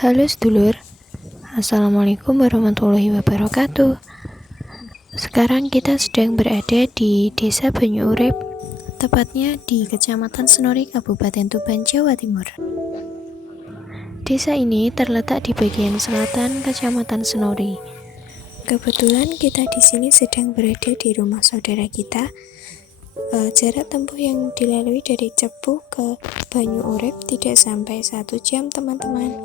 Halo sedulur, Assalamualaikum warahmatullahi wabarakatuh. Sekarang kita sedang berada di Desa Banyu Urip, tepatnya di Kecamatan Senori, Kabupaten Tuban, Jawa Timur. Desa ini terletak di bagian selatan Kecamatan Senori. Kebetulan kita di sini sedang berada di rumah saudara kita. Jarak tempuh yang dilalui dari Cepu ke Banyu Urip tidak sampai 1 jam, teman-teman.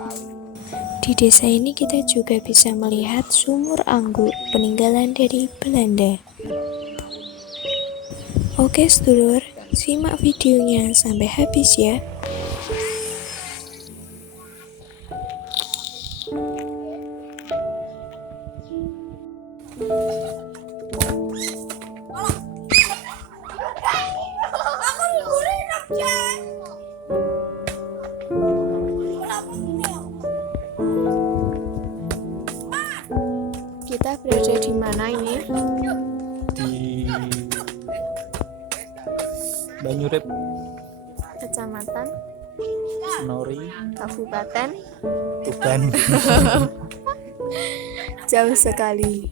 Di desa ini kita juga bisa melihat sumur anggur peninggalan dari Belanda. Oke sedulur, simak videonya sampai habis ya. Kita berada di mana ini? Di Banyu Urip, Kecamatan Senori, Kabupaten Tuban. jauh sekali.